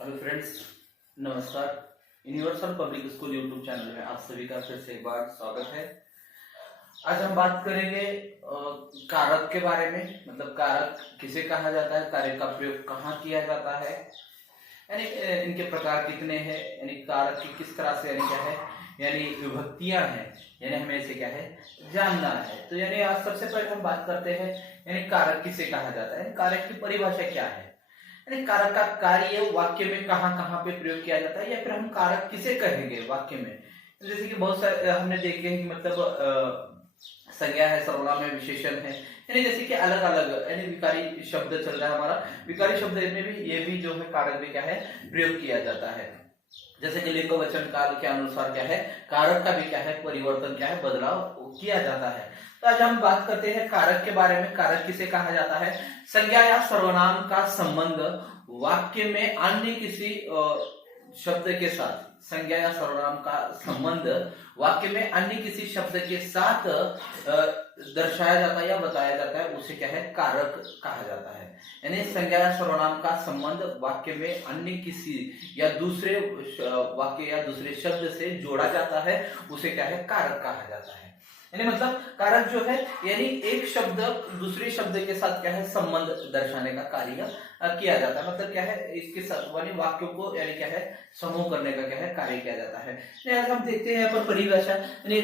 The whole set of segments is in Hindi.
हेलो फ्रेंड्स, नमस्कार। Universal public school YouTube channel में आप सभी का फिर से एक बार स्वागत है। आज हम बात करेंगे कारक के बारे में। मतलब कारक किसे कहा जाता है, कारक का प्रयोग कहाँ किया जाता है, यानी इनके प्रकार कितने हैं, यानी कारक की किस तरह से यानी क्या है, यानी विभक्तियां हैं, यानी हमें इसे क्या है जानना है। तो यानी आज सबसे पहले हम बात करते हैं यानी कारक किसे कहा जाता है, कारक की परिभाषा क्या है, यानी कारक का कार्य वाक्य में कहाँ कहाँ पे प्रयोग किया जाता है, या फिर हम कारक किसे कहेंगे वाक्य में। जैसे कि बहुत सारे हमने देखे हैं कि मतलब संज्ञा है, सर्वनाम है, विशेषण है, यानी जैसे कि अलग अलग यानी विकारी शब्द चल रहा है हमारा, विकारी शब्द में भी ये भी जो है कारक भी क्या है प्रयोग किया जाता है। जैसे कि लिंग वचन काल के अनुसार क्या है कारक का भी क्या है परिवर्तन क्या है बदलाव किया जाता है। तो आज हम बात करते हैं कारक के बारे में। कारक किसे कहा जाता है, संज्ञा या सर्वनाम का संबंध वाक्य में अन्य किसी शब्द के साथ, संज्ञा या सर्वनाम का संबंध वाक्य में अन्य किसी शब्द के साथ दर्शाया जाता है या बताया जाता है, उसे क्या है कारक कहा जाता है। यानी संज्ञा या सर्वनाम का संबंध वाक्य में अन्य किसी या दूसरे वाक्य या दूसरे शब्द से जोड़ा जाता है, उसे क्या है कारक कहा जाता है। यानी मतलब कारक जो है यानी एक शब्द दूसरे शब्द के साथ क्या है संबंध दर्शाने का कार्य किया जाता है। मतलब क्या है इसके साथ वाक्यों को यानी क्या है समूह करने का क्या है कार्य किया जाता है। आज हम देखते हैं यहाँ पर परिभाषा, यानी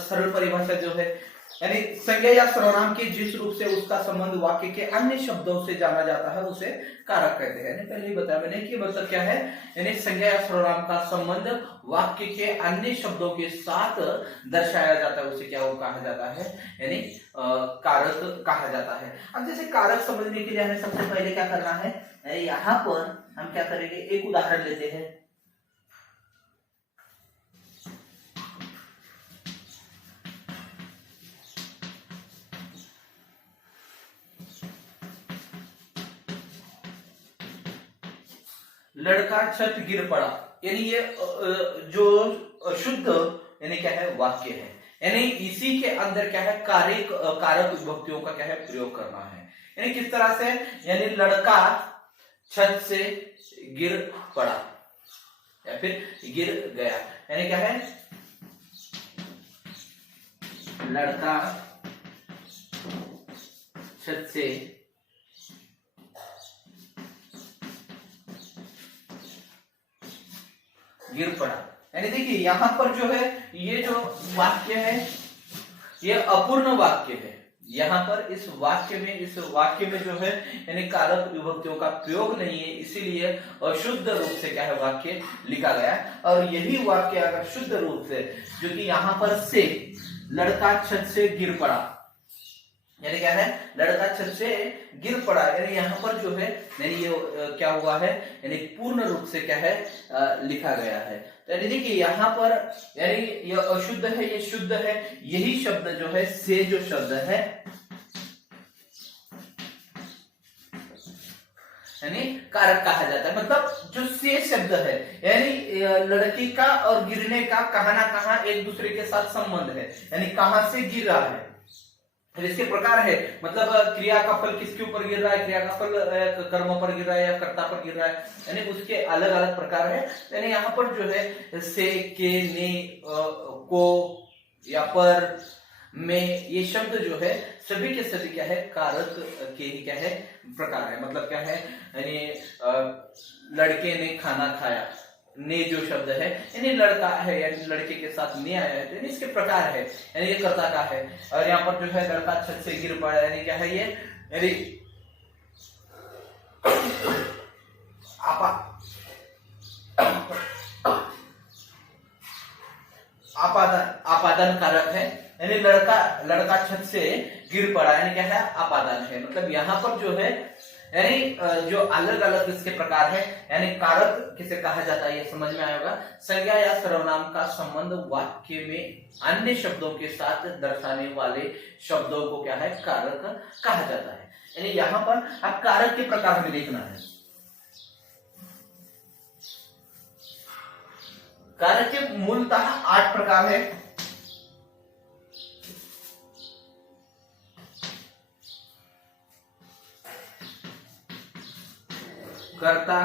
सरल परिभाषा जो है यानी संज्ञा या सर्वनाम के जिस रूप से उसका संबंध वाक्य के अन्य शब्दों से जाना जाता है उसे कारक कहते हैं। पहले ही बताया मैंने कि मतलब क्या है, यानी संज्ञा या सर्वनाम का संबंध वाक्य के अन्य शब्दों के साथ दर्शाया जाता है, उसे क्या वो कहा जाता है यानी कारक कहा जाता है। अब जैसे कारक समझने के लिए हमें सबसे पहले क्या करना है, यहाँ पर हम क्या करेंगे एक उदाहरण लेते हैं। लड़का छत गिर पड़ा, यानी ये जो शुद्ध यानी क्या है वाक्य है, यानी इसी के अंदर क्या है कारक विभक्तियों का क्या है प्रयोग करना है। यानी किस तरह से, यानी लड़का छत से गिर पड़ा या फिर गिर गया, यानी क्या है लड़का छत से गिर पड़ा। यानी देखिए यहाँ पर जो है ये जो वाक्य है ये अपूर्ण वाक्य है। यहाँ पर इस वाक्य में जो है यानी कारक विभक्तियों का प्रयोग नहीं है, इसीलिए अशुद्ध रूप से क्या है वाक्य लिखा गया है। और यही वाक्य अगर शुद्ध रूप से जो कि यहाँ पर से लड़का छत से गिर पड़ा, यानी क्या है लड़का छत से गिर पड़ा, यानी यहाँ पर जो है यानी ये क्या हुआ है यानी पूर्ण रूप से क्या है लिखा गया है। तो यानी देखिए यहाँ पर यानी ये अशुद्ध है ये शुद्ध है, यही शब्द जो है से जो शब्द है यानी कारक कहा जाता है। मतलब जो से शब्द है यानी लड़की का और गिरने का कहां ना कहां एक दूसरे के साथ संबंध है, यानी कहां से गिर रहा है, इसके प्रकार है। मतलब क्रिया का फल किसके ऊपर गिर रहा है, क्रिया का फल कर्म पर गिर रहा है या कर्ता पर गिर रहा है, यानी उसके अलग अलग प्रकार है। यानी यहाँ पर जो है से, के, ने, को या पर, में, ये शब्द जो है सभी के सभी क्या है कारक के ही क्या है प्रकार है। मतलब क्या है यानी लड़के ने खाना खाया, ने जो शब्द है यानी लड़का है यानी लड़के के साथ ने आया है, तो यानी इसके प्रकार है, यानी ये कर्ता का है। और यहाँ पर जो है लड़का छत से गिर पड़ा, यानी क्या है ये यानी आपादन कारक है, यानी लड़का छत से गिर पड़ा, यानी क्या है आपादन है। मतलब यहाँ पर जो है यानी जो अलग अलग इसके प्रकार है, यानी कारक किसे कहा जाता है ये समझ में आएगा। संज्ञा या सर्वनाम का संबंध वाक्य में अन्य शब्दों के साथ दर्शाने वाले शब्दों को क्या है कारक कहा जाता है। यानी यहाँ पर अब कारक के प्रकार में देखना है। कारक के मूलतः 8 प्रकार है। कर्ता,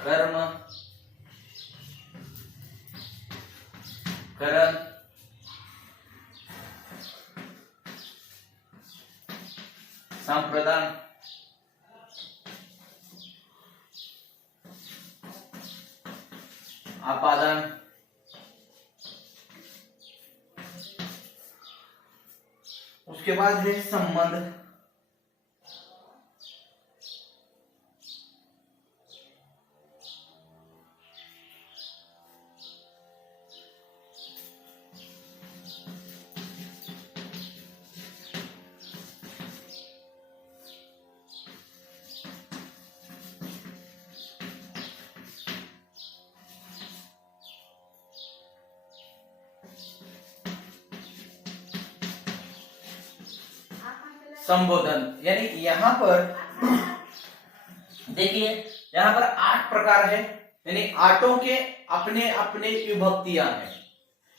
कर्म, करण, संप्रदान, आपादान, उसके बाद है संबंध, संबोधन। यानी यहां पर देखिए, यहां पर 8 प्रकार है, यानी आठों के अपने अपने विभक्तियां हैं।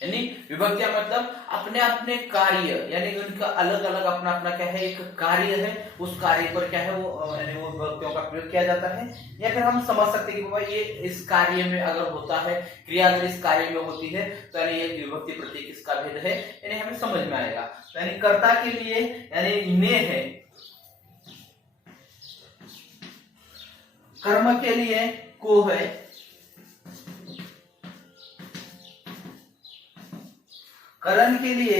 यानी विभक्तियां मतलब अपने अपने कार्य, यानी उनका अलग अलग अपना अपना क्या है, एक कार्य है। उस कार्य पर क्या है वो, यानी वो विभक्तियों का प्रयोग किया जाता है। या फिर हम समझ सकते हैं कि बाबा ये इस कार्य में अगर होता है, क्रिया अगर इस कार्य में होती है तो यानी ये विभक्ति प्रत्यय किसका भेद है, यानी हमें समझ में आएगा। यानी कर्ता के लिए यानी ने है, कर्म के लिए को है, करण के लिए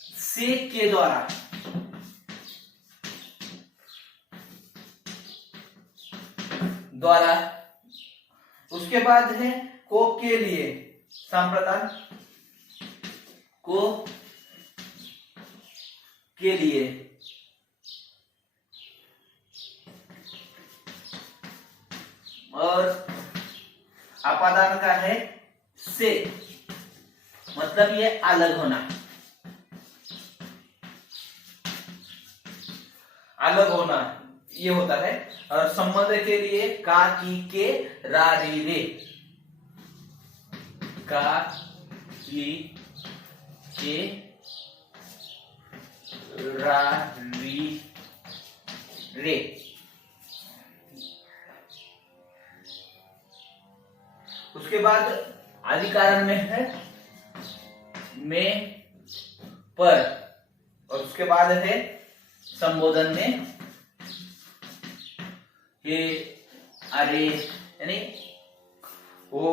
से के द्वारा, उसके बाद है को के लिए संप्रदान, को के लिए, और अपादान का है से, मतलब ये अलग होना, अलग होना ये होता है। और संबंध के लिए का की के रा री रे, का की के रा री रे। उसके बाद अधिकरण में है में पर, और उसके बाद है संबोधन में ये अरे, यानी वो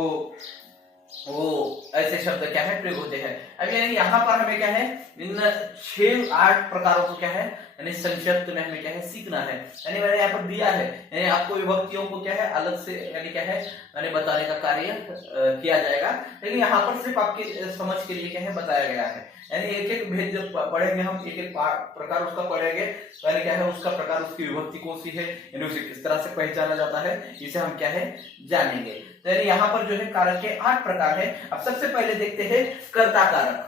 ऐसे शब्द क्या है प्रयोग होते हैं। अब यानी यहाँ पर हमें क्या है, इन 6-8 प्रकारों को क्या है, यानी संक्षिप्त में हमें क्या है सीखना है। यानी मैंने यहाँ पर दिया है, यानी आपको विभक्तियों को क्या है अलग से यानी क्या है यानी बताने का कार्य किया जाएगा, लेकिन यहाँ पर सिर्फ आपकी समझ के लिए क्या है बताया गया है। यानी एक एक भेद जब पढ़ेंगे हम, एक एक प्रकार उसका पढ़ेंगे, यानी क्या है उसका प्रकार, उसकी विभक्ति कौन सी है, यानी उसे किस तरह से पहचाना जाता है, इसे हम क्या है जानेंगे। तो यानी यहाँ पर जो है कारक के 8 प्रकार है। अब सबसे पहले देखते हैं कर्ता कारक।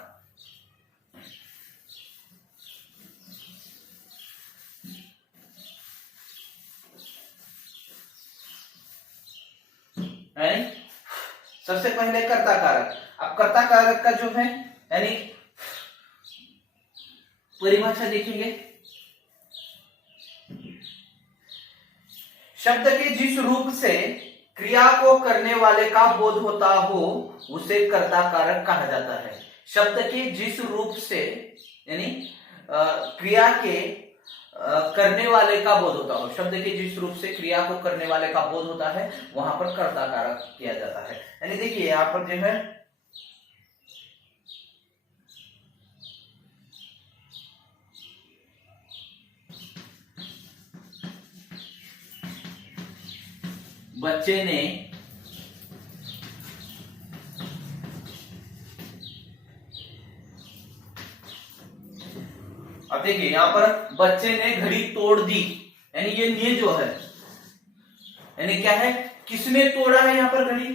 सबसे पहले कर्ता कारक। अब कर्ता कारक का जो है यानी परिभाषा देखेंगे, शब्द के जिस रूप से क्रिया को करने वाले का बोध होता हो उसे कर्ता कारक कहा जाता है। शब्द के जिस रूप से यानी क्रिया के करने वाले का बोध होता हो, शब्द के जिस रूप से क्रिया को करने वाले का बोध होता है वहां पर कर्ता कारक किया जाता है। यानी देखिए यहां पर जो है बच्चे ने अब देखिए यहां पर बच्चे ने घड़ी तोड़ दी, यानी ये जो है यानी क्या है, किसने तोड़ा है यहां पर घड़ी,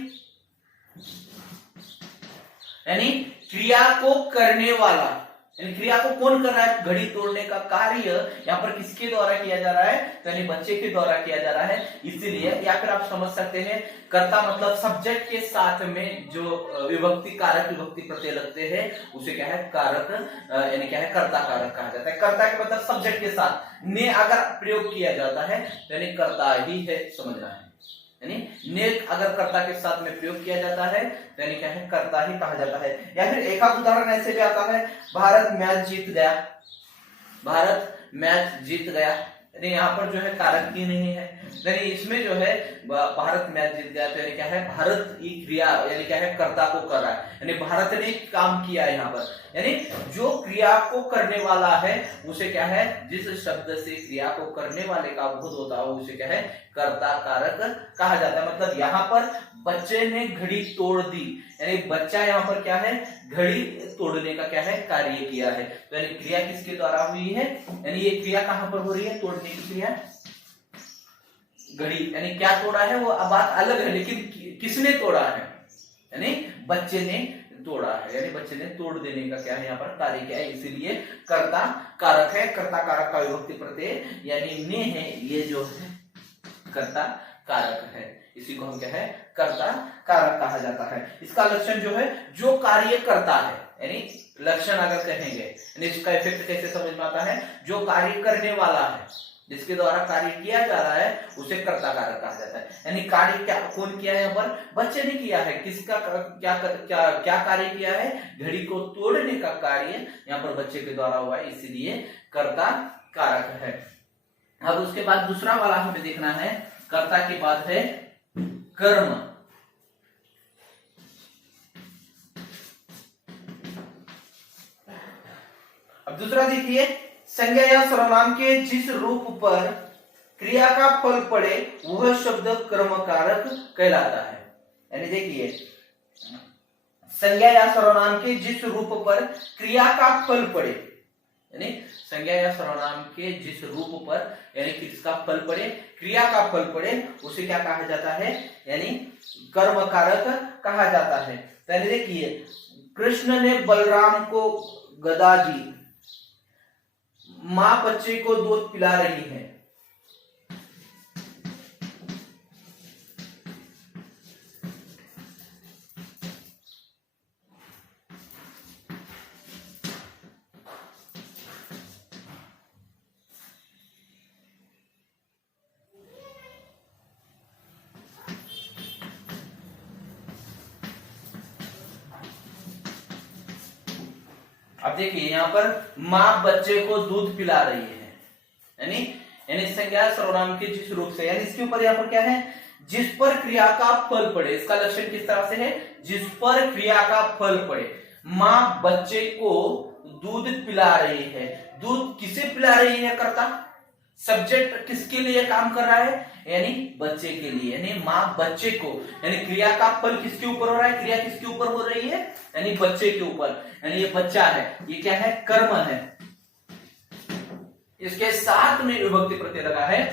यानी क्रिया को करने वाला, यानी क्रिया को कौन कर रहा है, घड़ी तोड़ने का कार्य यहाँ पर किसके द्वारा किया जा रहा है, तो यानी बच्चे के द्वारा किया जा रहा है। इसीलिए या फिर आप समझ सकते हैं कर्ता मतलब सब्जेक्ट के साथ में जो विभक्ति कारक विभक्ति प्रत्यय लगते हैं उसे क्या है कारक यानी क्या है कर्ता कारक कहा जाता है। कर्ता के मतलब सब्जेक्ट के साथ ने अगर प्रयोग किया जाता है तो यानी कर्ता ही है, समझना है। यानी ने अगर कर्ता के साथ में प्रयोग किया जाता है तो यानी क्या है, कर्ता ही कहा जाता है। या फिर एक आध उदाहरण ऐसे भी आता है, भारत मैच जीत गया, भारत मैच जीत गया, यानी यहाँ पर जो है कारक की नहीं है, यानी इसमें जो है भारत मैच जीत गया तो यानी क्या है, भारत की क्रिया यानी क्या है, कर्ता को कर रहा है, यानी भारत ने काम किया है यहाँ पर, यानी जो क्रिया को करने वाला है उसे क्या है, जिस शब्द से क्रिया को करने वाले का बोध होता है उसे क्या है, कर्ता कारक कहा जाता है। मतलब यहाँ पर बच्चे ने घड़ी तोड़ दी, यानी बच्चा यहाँ पर क्या है, घड़ी तोड़ने का क्या है, कार्य किया है। तो यानी क्रिया किसके द्वारा हुई है, यानी ये क्रिया कहां पर हो रही है, तोड़ने की क्रिया, घड़ी, यानी क्या तोड़ा है वो बात अलग है, लेकिन किसने तोड़ा है, यानी बच्चे ने तोड़ा है, यानी बच्चे ने तोड़ देने का क्या है, यहाँ पर कार्य किया है, इसीलिए कर्ता कारक है। कर्ता कारक का विभक्ति प्रत्यय यानी ने है, ये जो है कर्ता कारक है, इसी को हम क्या है, कर्ता कारक कहा जाता है। इसका लक्षण जो है, जो कार्य करता है, यानी लक्षण अगर कहेंगे, यानी इसका इफेक्ट कैसे समझ में आता है, जो कार्य करने वाला है, जिसके द्वारा कार्य किया जा रहा है उसे कर्ता कारक कहा जाता है। यानी कार्य क्या कौन किया है, यहाँ पर बच्चे ने किया है, किसका क्या क्या क्या कार्य किया है, घड़ी को तोड़ने का कार्य यहाँ पर बच्चे के द्वारा हुआ है, इसीलिए कर्ता कारक है। अब उसके बाद दूसरा वाला हमें देखना है, कर्ता के बाद है कर्म। अब दूसरा देखिए, संज्ञा या सर्वनाम के जिस रूप पर क्रिया का फल पड़े वह शब्द कर्म कारक कहलाता है। यानी देखिए, संज्ञा या सर्वनाम के जिस रूप पर क्रिया का फल पड़े, यानी संज्ञा या सर्वनाम के जिस रूप पर यानी किसका फल पड़े, क्रिया का फल पड़े, उसे क्या कहा जाता है, यानी कर्म कारक कहा जाता है। तो यानी देखिए, कृष्ण ने बलराम को गदा दी, मां बच्चे को दूध पिला रही है, अब देखिए यहाँ पर माँ बच्चे को दूध पिला रही है, यानी यानी संज्ञा सर्वनाम के जिस रूप से, यानी इसके ऊपर यहाँ पर क्या है, जिस पर क्रिया का फल पड़े। इसका लक्षण किस तरह से है, जिस पर क्रिया का फल पड़े। माँ बच्चे को दूध पिला रही है, दूध किसे पिला रही है, कर्ता, सब्जेक्ट किसके लिए काम कर रहा है, यानी बच्चे के लिए, यानी माँ बच्चे को, यानी क्रिया का फल किसके ऊपर हो रहा है, क्रिया किसके ऊपर हो रही है, यानी बच्चे के ऊपर, यानी ये बच्चा है, ये क्या है, कर्म है, इसके साथ में विभक्ति प्रत्यय लगा है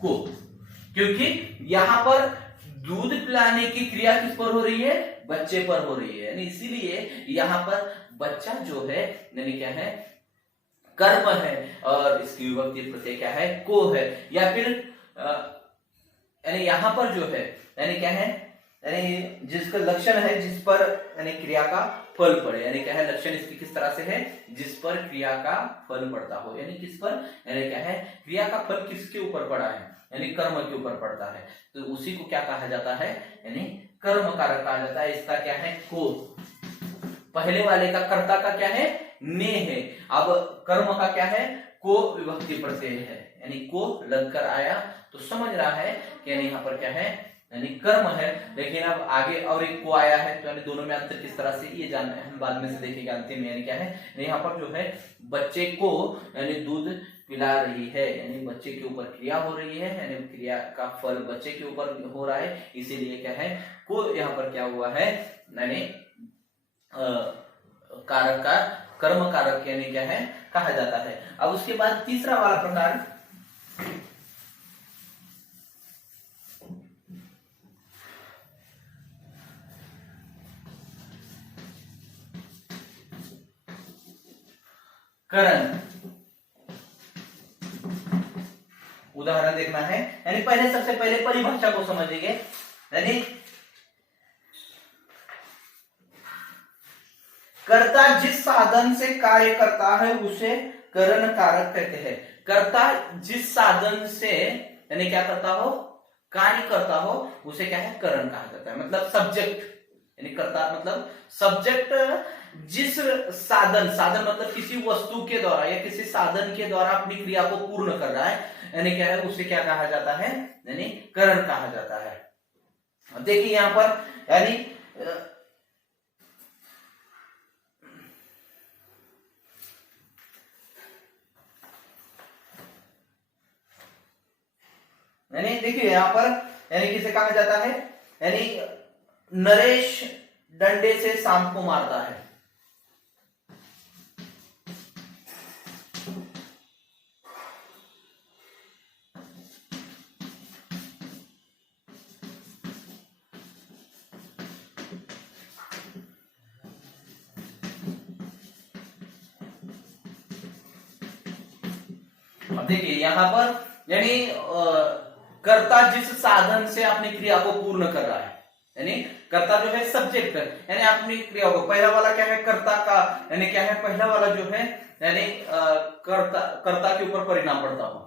को, क्योंकि यहां पर दूध पिलाने की क्रिया किस पर हो रही है, बच्चे पर हो रही है, यानी इसीलिए यहां पर बच्चा जो है यानी क्या है, कर्म है, और इसकी विभक्ति प्रत्यय क्या है, को है। या फिर यानी यहां पर जो है यानी क्या है, यानी जिसका लक्षण है जिस पर यानी क्रिया का फल पड़े, यानी क्या है, लक्षण इसकी किस तरह से है, जिस पर क्रिया का फल पड़ता हो, यानी किस पर, यानी क्या है, क्रिया का फल किसके ऊपर पड़ा है, यानी कर्म के ऊपर पड़ता है, तो उसी को क्या कहा जाता है, यानी कर्म कारक कहा जाता है। इसका क्या है, को, पहले वाले का कर्ता का क्या है, ने है, अब कर्म का क्या है, को विभक्ति प्रत्यय है, यानी को लगकर आया तो समझ रहा है कि यानी यहाँ पर क्या है, यानी कर्म है। लेकिन अब आगे और एक को आया है, तो यानी दोनों में अंतर किस तरह से ये जानना है, हम बाद में से देखेंगे अंतिम में, यानी क्या है, यहाँ पर जो है बच्चे को यानी दूध पिला रही है, यानी बच्चे के ऊपर क्रिया हो रही है, यानी क्रिया का फल बच्चे के ऊपर हो रहा है, इसीलिए क्या है, को यहाँ पर क्या हुआ है, यानी कारक का कर्म कारक यानी क्या है, कहा जाता है। अब उसके बाद तीसरा वाला प्रकार करण। उदाहरण देखना है, यानी पहले सबसे पहले परिभाषा को समझेंगे, यानी कर्ता जिस साधन से कार्य करता है उसे करण कारक कहते हैं। कर्ता जिस साधन से यानी क्या करता हो, कार्य करता हो उसे क्या है, करण कहा जाता है। मतलब सब्जेक्ट, यानी कर्ता मतलब सब्जेक्ट जिस साधन, साधन मतलब किसी वस्तु के द्वारा या किसी साधन के द्वारा अपनी क्रिया को पूर्ण कर रहा है, यानी क्या है, उसे क्या कहा जाता है, यानी करण कहा जाता है। अब देखिए यहां पर यानी देखिए यहां पर यानी किसे कहा जाता है, यानी नरेश डंडे से सांप को मारता है। अब देखिए यहां पर यानी कर्ता जिस साधन से अपनी क्रिया को पूर्ण कर रहा है, यानी कर्ता जो है सब्जेक्ट, यानी अपनी क्रिया को, पहला वाला क्या है, कर्ता का, यानी क्या है, पहला वाला जो है यानी कर्ता के ऊपर परिणाम पड़ता हो,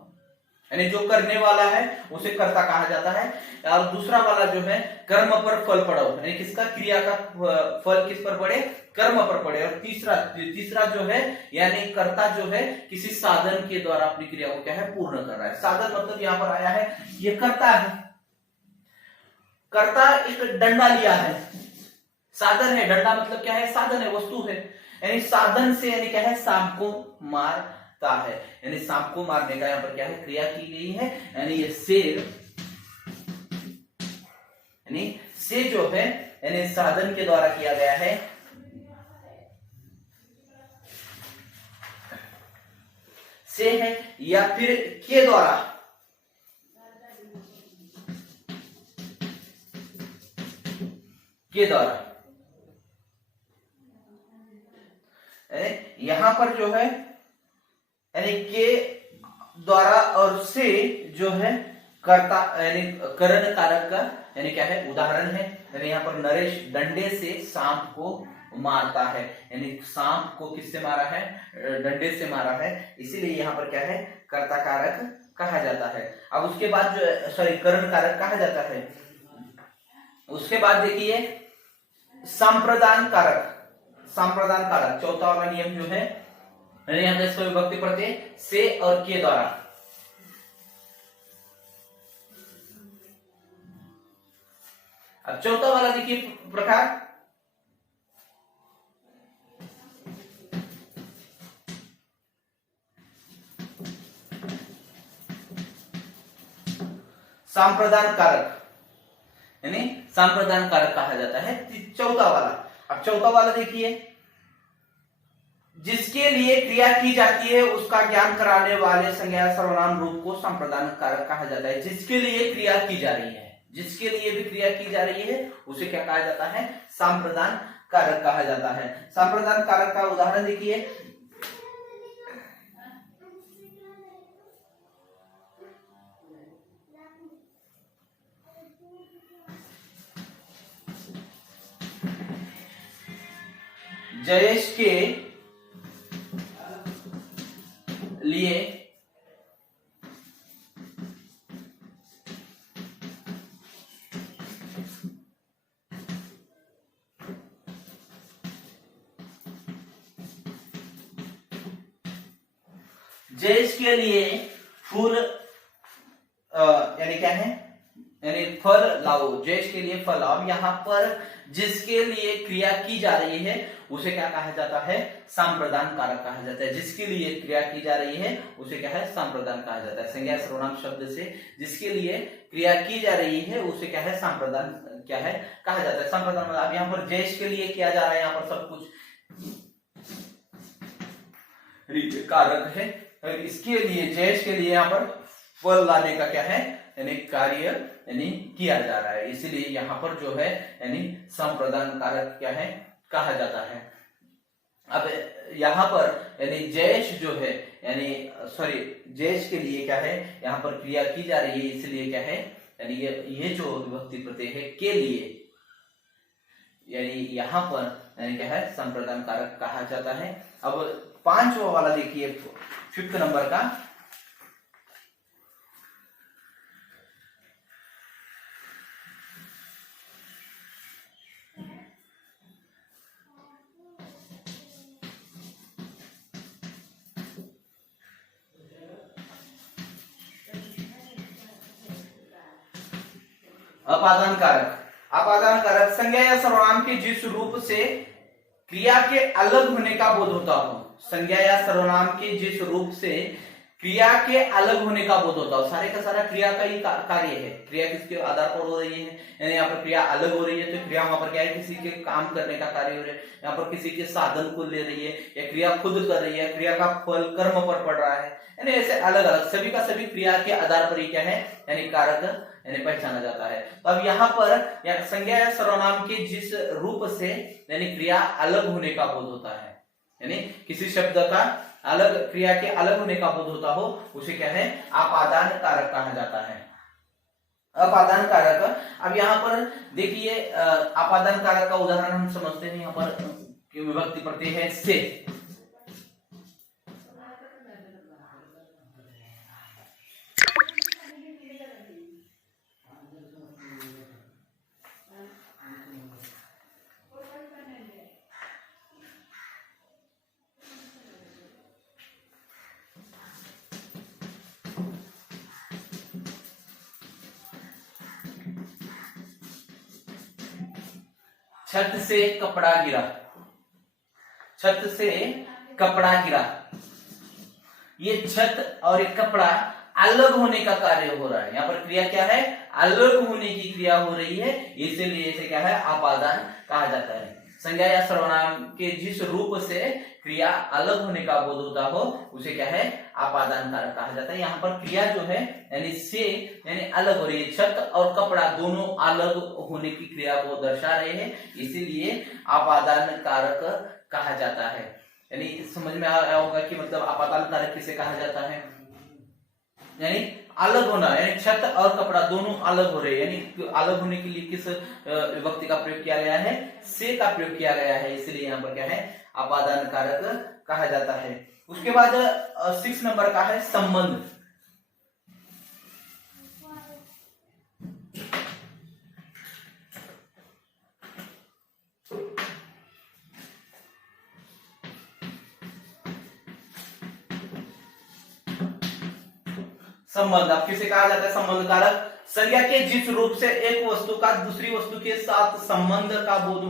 यानी जो करने वाला है उसे कर्ता कहा जाता है। और दूसरा वाला जो है कर्म पर फल पड़ा हो, यानी किसका, क्रिया का फल किस पर पड़े, कर्म पर पड़े। और तीसरा जो है यानी कर्ता जो है किसी साधन के द्वारा अपनी क्रिया को क्या है, पूर्ण कर रहा है। साधन मतलब यहां पर आया है, ये कर्ता है, कर्ता एक डंडा लिया है, साधन है, डंडा मतलब क्या है, साधन है, वस्तु है, यानी साधन से यानी क्या है, सांप को मारता है, यानी सांप को मारने का यहाँ पर क्या है, क्रिया की गई है। यानी ये शेर, यानी से जो है यानी साधन के द्वारा किया गया है, से है, या फिर के द्वारा, के द्वारा, यहां पर जो है यानी के द्वारा और से जो है कर्ता यानी करण कारक का यानी क्या है, उदाहरण है। यानी यहाँ पर नरेश डंडे से सांप को मारता है, यानी सांप को किससे मारा है, डंडे से मारा है, इसीलिए यहाँ पर क्या है, कर्ता कारक कहा जाता है। अब उसके बाद जो सॉरी करण कारक कहा जाता है। उसके बाद देखिए संप्रदान कारक, संप्रदान कारक चौथा वाला नियम जो है, यहाँ पे इसको विभक्ति पढ़ते से और के द्वारा। अब चौथा वाला देखिए प्रकार, संप्रदान कारक, यानी संप्रदान कारक कहा जाता है चौथा वाला। अब चौथा वाला देखिए, जिसके लिए क्रिया की जाती है उसका ज्ञान कराने वाले संज्ञा सर्वनाम रूप को संप्रदान कारक कहा जाता है। जिसके लिए क्रिया की जा रही है, जिसके लिए भी क्रिया की जा रही है उसे क्या कहा जाता है, संप्रदान कारक कहा जाता है। संप्रदान कारक का उदाहरण देखिए, जयेश के लिए जयेश के लिए फूल यानी क्या है, यानी फल लाओ, जयेश के लिए फल लाओ। यहाँ पर जिसके लिए क्रिया की जा रही है उसे क्या कहा जाता है, संप्रदान कारक कहा जाता है। जिसके लिए क्रिया की जा रही है उसे क्या है, संप्रदान कहा जाता है। संज्ञा सर्वनाम शब्द से जिसके लिए क्रिया की जा रही है उसे क्या है, संप्रदान क्या है, कहा जाता है। संप्रदान मतलब यहाँ पर जयेश के लिए किया जा रहा है, यहाँ पर सब कुछ कारक है, इसके लिए जयेश के लिए यहाँ पर फल लाने का क्या है, यानी कार्य यानी किया जा रहा है, इसीलिए यहाँ पर जो है यानी संप्रदान कारक क्या है, कहा जाता है। अब यहाँ पर यानी जयेश जो है यानी सॉरी जयेश के लिए क्या है, यहाँ पर क्रिया की जा रही है, इसलिए क्या है, यानी ये जो विभक्ति प्रत्यय है के लिए, यानी यहाँ पर यानी क्या है, संप्रदान कारक कहा जाता है। अब पांचवा वाला देखिए, 5th नंबर का, अपादान कारक। अपादान कारक संज्ञा या सर्वनाम के जिस रूप से क्रिया के अलग होने का बोध होता हो, संज्ञा या सर्वनाम के जिस रूप से क्रिया के अलग होने का बोध होता हो, सारे का सारा क्रिया का ही कार्य है। क्रिया किसके आधार पर हो रही है, यानी यहाँ पर क्रिया अलग हो रही है, तो क्रिया वहां पर क्या है, किसी के काम करने का कार्य हो रहा है, यहाँ पर किसी के साधन को ले रही है, या क्रिया खुद कर रही है, क्रिया का फल कर्म पर पड़ रहा है, यानी ऐसे अलग अलग सभी का सभी क्रिया के आधार पर ही क्या है, यानी कारक यानी पहचाना जाता है। तो अब यहाँ पर संज्ञा या सर्वनाम के जिस रूप से यानी क्रिया अलग होने का बोध होता है, यानी किसी शब्द का अलग क्रिया के अलग होने का बोध होता हो, उसे क्या है, अपादान कारक कहा जाता है। अपादान कारक। अब यहाँ पर देखिए अपादान कारक का उदाहरण हम समझते हैं। यहाँ पर विभक्ति प्रत्यय है से, छत से कपड़ा गिरा, छत से कपड़ा गिरा। ये छत और एक कपड़ा अलग होने का कार्य हो रहा है। यहाँ पर क्रिया क्या है, अलग होने की क्रिया हो रही है, इसीलिए इसे क्या है, अपादान कहा जाता है। संज्ञा या सर्वनाम के जिस रूप से क्रिया अलग होने का बोध होता हो, उसे क्या है, अपादान कारक कहा जाता है। यहाँ पर क्रिया जो है यानी से यानी अलग हो रही है, छत और कपड़ा दोनों अलग होने की क्रिया को दर्शा रहे हैं, इसीलिए अपादान कारक कहा जाता है। यानी समझ में आया होगा कि मतलब अपादान कारक किसे कहा जाता है, यानी अलग होना, यानी छत और कपड़ा दोनों अलग हो रहे हैं, यानी अलग होने के लिए किस विभक्ति का प्रयोग किया गया है, से का प्रयोग किया गया है, इसलिए यहाँ पर क्या है, अपादान कारक कहा जाता है। उसके बाद 6 नंबर का है संबंध। संबंध अब किसे कहा जाता है, संबंध कारक। संज्ञा के जिस रूप से एक वस्तु का दूसरी वस्तु के साथ संबंध का बोध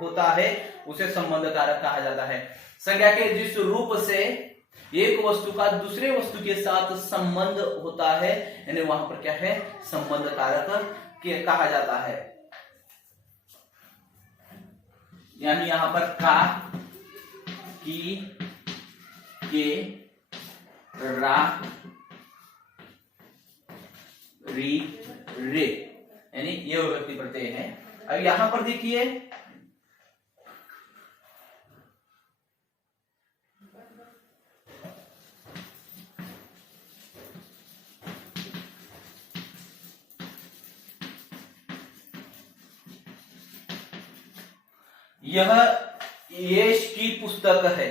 होता है, उसे संबंध कारक कहा जाता है। संज्ञा के जिस रूप से एक वस्तु का दूसरे वस्तु के साथ संबंध होता है, यानी वहां पर क्या है, संबंध कारक कहा जाता है। यानी यहां पर का, की, के, रा, री, रे, यानी ये विभक्ति प्रत्यय है। अब यहां पर देखिए यह यश की पुस्तक है।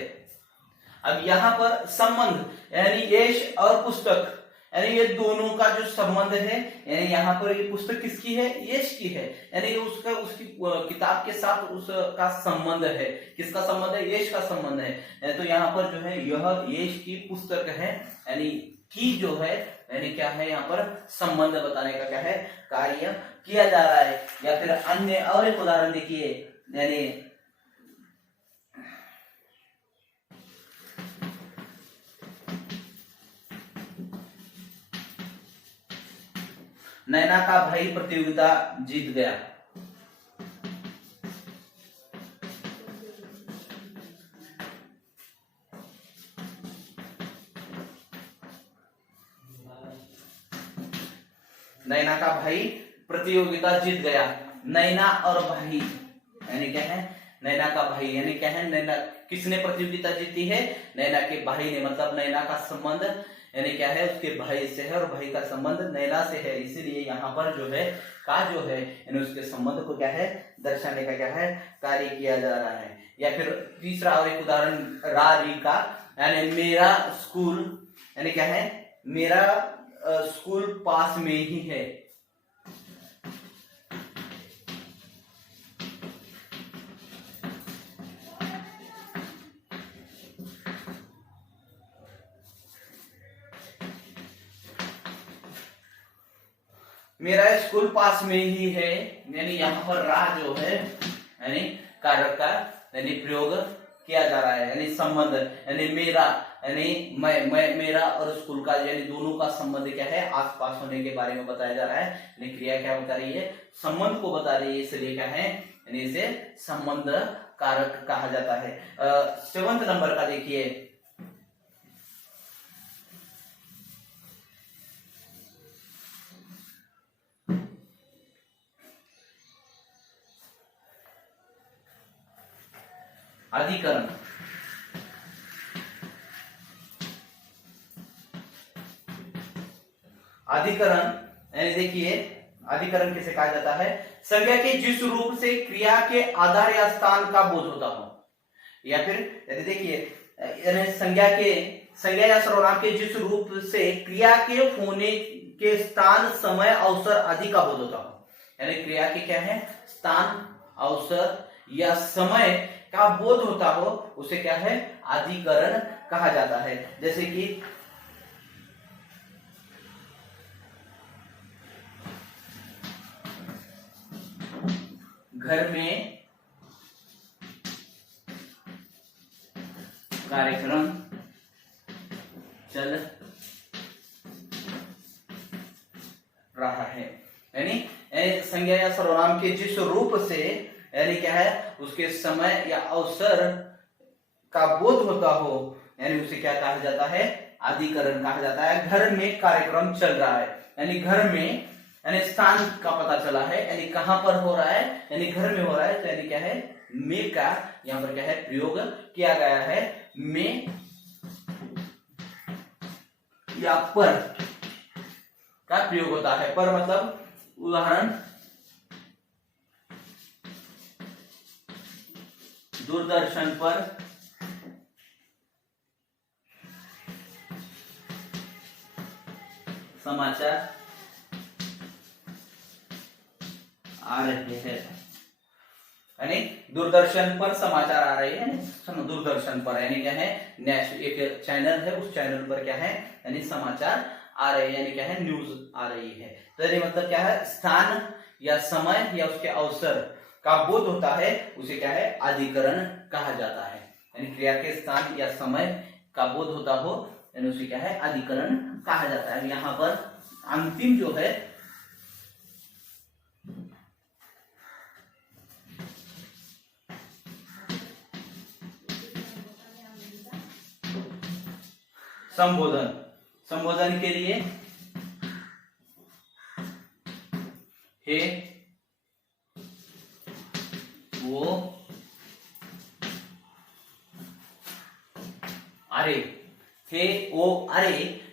अब यहां पर संबंध यानी यश और पुस्तक, यानी ये दोनों का जो संबंध है, यानी यहाँ पर ये पुस्तक किसकी है, यश की है, यानी उसकी किताब के साथ उसका संबंध है। किसका संबंध है, यश का संबंध है। तो यहाँ पर जो है यह यश की पुस्तक है, यानी की जो है यानी क्या है, यहाँ पर संबंध बताने का क्या है, कार्य किया जा रहा है। या फिर अन्य और एक उदाहरण देखिए, यानी नैना का भाई प्रतियोगिता जीत गया। नैना का भाई प्रतियोगिता जीत गया। नैना और भाई यानी क्या है, नैना का भाई यानी क्या है, नैना किसने प्रतियोगिता जीती है, नैना के भाई ने, मतलब नैना का संबंध यानी क्या है, उसके भाई से है और भाई का संबंध नैना से है, इसीलिए यहाँ पर जो है का जो है यानी उसके संबंध को क्या है, दर्शाने का क्या है, कार्य किया जा रहा है। या फिर तीसरा और एक उदाहरण रा री का, यानी मेरा स्कूल यानी क्या है, मेरा स्कूल पास में ही है। मेरा स्कूल पास में ही है, यानी यहाँ पर राह जो है यानी कारक का यानी प्रयोग किया जा रहा है, यानी संबंध, यानी मेरा, यानी मैं मेरा और स्कूल का, यानी दोनों का संबंध क्या है, आसपास होने के बारे में बताया जा रहा है। यानी क्रिया क्या बता रही है, संबंध को बता रही है, इसलिए क्या है, यानी इसे संबंध कारक कहा जाता है। 7वें नंबर का देखिए, अधिकरण। अधिकरण यानी देखिए, अधिकरण किसे कहा जाता है, संज्ञा के जिस रूप से क्रिया के आधार या स्थान का बोध होता हो, या फिर यदि देखिए संज्ञा या सर्वनाम के जिस रूप से क्रिया के होने के स्थान, समय, अवसर आदि का बोध होता हो, यानी क्रिया के क्या है, स्थान, अवसर या समय का बोध होता हो, उसे क्या है, अधिकरण कहा जाता है। जैसे कि घर में कार्यक्रम चल रहा है, यानी संज्ञा या सर्वनाम के जिस रूप से, यानी क्या है, उसके समय या अवसर का बोध होता हो, यानी उसे क्या कहा जाता है, अधिकरण कहा जाता है। घर में कार्यक्रम चल रहा है, यानी घर में, यानी स्थान का पता चला है, यानी कहां पर हो रहा है, यानी घर में हो रहा है, तो यानी क्या है, में का यहां पर क्या है, प्रयोग किया गया है। में या पर का प्रयोग होता है। पर मतलब उदाहरण, दूरदर्शन पर समाचार आ रहे हैं, यानी दूरदर्शन पर समाचार आ रहे हैं, दूरदर्शन पर यानी क्या है, एक चैनल है, उस चैनल पर क्या है, यानी समाचार आ रहे हैं, यानी क्या है, न्यूज आ रही है। तो यानी मतलब क्या है, स्थान या समय या उसके अवसर का बोध होता है, उसे क्या है, अधिकरण कहा जाता है। यानी क्रिया के स्थान या समय का बोध होता हो, यानी उसे क्या है, अधिकरण कहा जाता है। यहाँ पर अंतिम जो है संबोधन, संबोधन के लिए हे, वो, अरे, हे, वो, अरे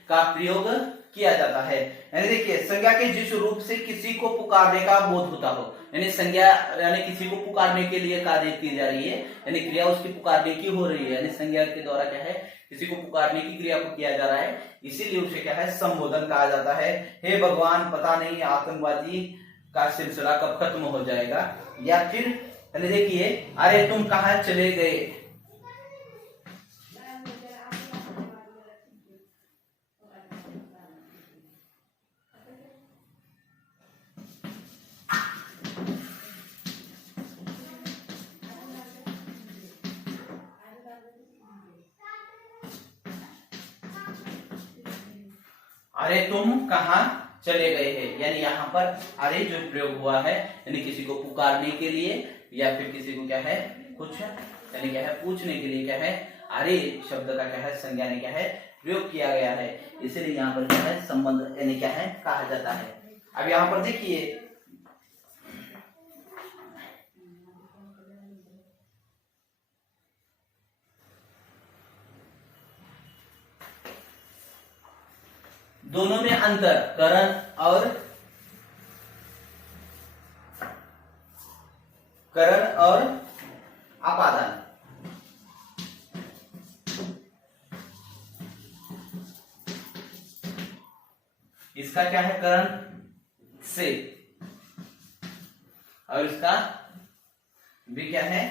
का प्रयोग किया जाता है। यानी देखिए, संज्ञा के जिस रूप से किसी को पुकारने का बोध होता हो, यानी संज्ञा यानी किसी को पुकारने के लिए कार्य की जा रही है, यानी क्रिया उसकी पुकारने की हो रही है, यानी संज्ञा के द्वारा क्या है, किसी को पुकारने की क्रिया को किया जा रहा है, इसीलिए उसे क्या है, संबोधन कहा जाता है। हे भगवान, पता नहीं आतंकवादी का सिलसिला कब खत्म हो जाएगा। या फिर यानी देखिए, अरे तुम कहाँ चले गए, अरे तुम कहाँ चले गए हैं, यानी यहाँ पर अरे जो प्रयोग हुआ है, यानी किसी को पुकारने के लिए या फिर किसी को क्या है, कुछ यानी क्या है, पूछने के लिए क्या है, अरे शब्द का क्या है, संज्ञा ने क्या है, प्रयोग किया गया है, इसीलिए यहाँ पर क्या है, संबंध यानी क्या है, कहा जाता है। अब यहाँ पर देखिए, दोनों में अंतर, करण और अपादान। इसका क्या है, करण से, और इसका भी क्या है,